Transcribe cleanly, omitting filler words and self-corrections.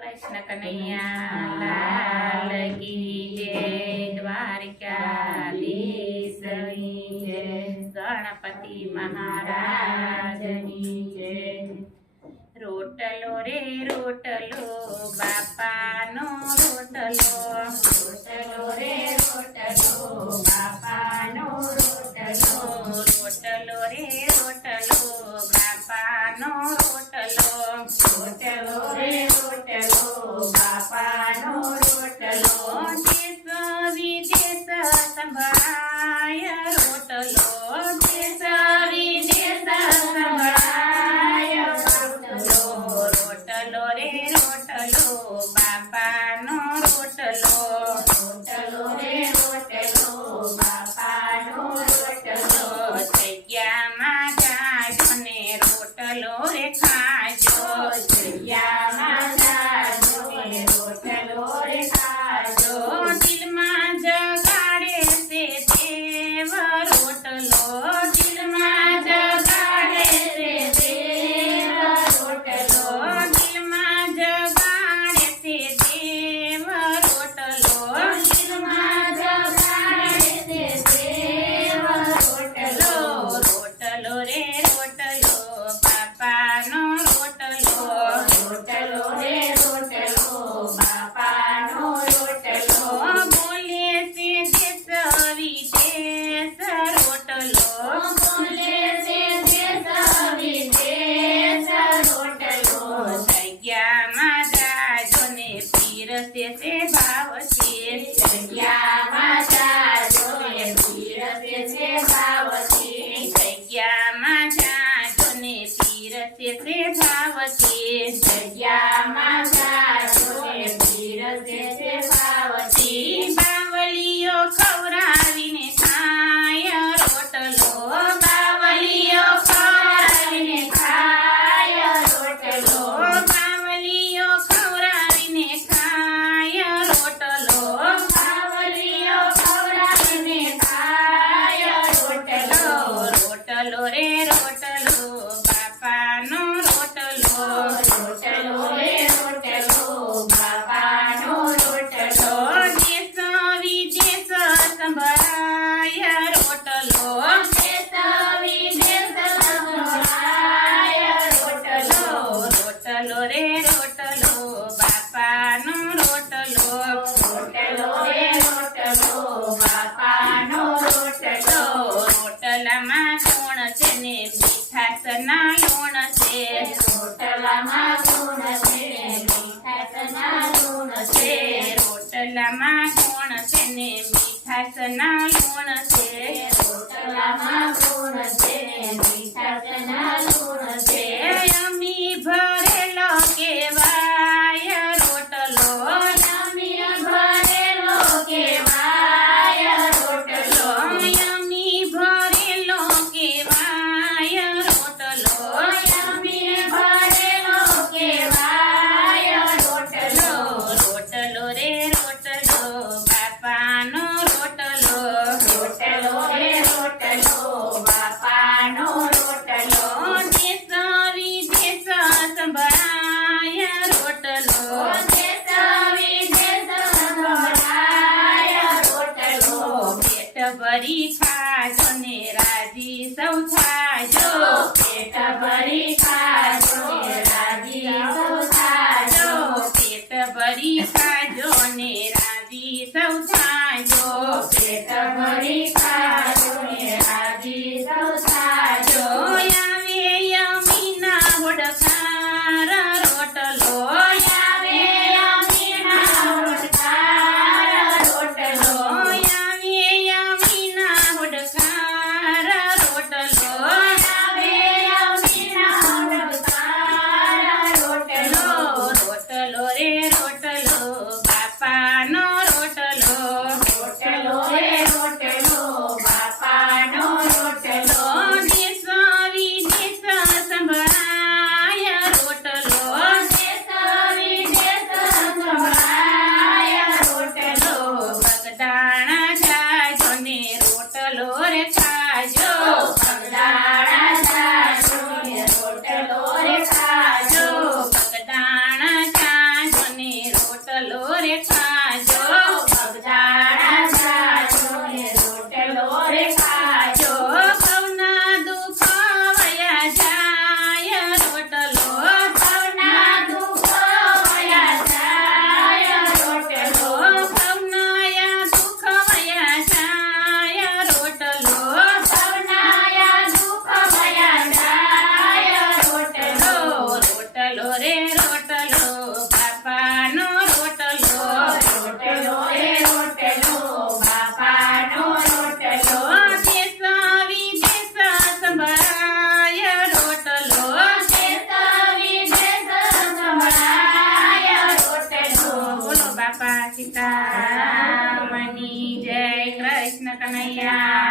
કૃષ્ણ કનૈયા લાલ કી જય, દ્વારિકાધીશની જય, ગણપતિ મહારાજની જય. રોટલો રે રોટલો, બાપાનો રોટલો, રોટલો રે રોટલો, બાપાનો રોટલો, રોટલો રે રોટલો, બાપાનો રોટલો, રોટલો રે રોટલો, બાપાનો રોટલો. દેશ વિદેશ સંભળાય રોટલો, દેશ વિદેશ સંભળાય રોટલો, રોટલો રે રોટલો, બાપાનો રોટલો, રોટલો રે રોટલો, બાપાનો રોટલો. જગ્યામાં જાજો ને રોટલો રે ખાજો, જગ્યામાં જાજો ને રોટલો રે ખાજો. દિલમાં જગાડે છે દેવ રોટલો, દિલમાં જગાડે છે દેવ રોટલો, દિલમાં જગાડે છે દેવ રોટલો, દિલમાં જગાડે છે દેવ રોટલો. રોટલો રે રોટલો, બાપાનો રોટલો, રોટલો રે રોટલો, બાપાનો રોટલો. બોલે છે દેશ વિદેશ રોટલો, બોલે છે દેશ વિદેશ રોટલો. જગ્યામાં જાજો ને પીરસે છે ભાવથી, જગ્યામાં જાજો ને પીરસે છે ભાવથી, જગ્યામાં જાજો ને પીરસે છે ભાવથી, જગ્યામાં જાજો ને પીરસે છે ભાવથી. બાવલીઓ ખવડાવીને ખાય રોટલો, બાવલીઓ ખવડાવીને ખાય રોટલો, બાવલીઓ ખવડાવીને ખાય રોટલો, બાવલીઓ ખવડાવીને ખાય રોટલો. રોટલો રે રોટલો, બાપાનો રોટલો, રોટલો રે રોટલો, બાપાનો રોટલો. દેશ વિદેશ સંભળાય રોટલો, દેશ વિદેશ સંભળાય રોટલો, રોટલો રે રોટલો, બાપાનો રોટલો, રોટલો રે રોટલો, બાપાનો રોટલો. રોટલામાં ગુણ છે ને મીઠાસના લોણ છે, રોટલામાં ગુણ છે ને મીઠાસના લોણ છે, રોટલામાં ગુણ છે ને મીઠાસના લોણ છે, રોટલામાં ગુણ છે ને મીઠાસના લોણ છે. અમી ભરેલો કેવાય રોટલો, અમી ભરેલો કેવાય રોટલો, અમી ભરેલો કેવાય રોટલો, અમી ભરેલો કેવાય રોટલો. રોટલો રે રોટલો, બાપાનો રોટલો, રોટલો રે રોટલો, બાપાનો રોટલો. દેશ વિદેશ સંભળાય રોટલો, દેશ વિદેશ સંભળાય રોટલો. પેટ ભરી ખાજો ને રાજી સૌ થાજો, પેટ ભરી ખાજો ને રાજી સૌ થાજો, પેટ ભરી ખાજો ને રાજી સૌ થાજો, પેટ ભરી ખાજો ને રાજી સૌ થાજો. આવે અમીના વડખાર રોટલો, આવે અમીના વડખાર રોટલો, આવે અમીના વડખાર રોટલો, આવે અમીના વડખાર રોટલો. રોટલો રે રોટલો, કન્યા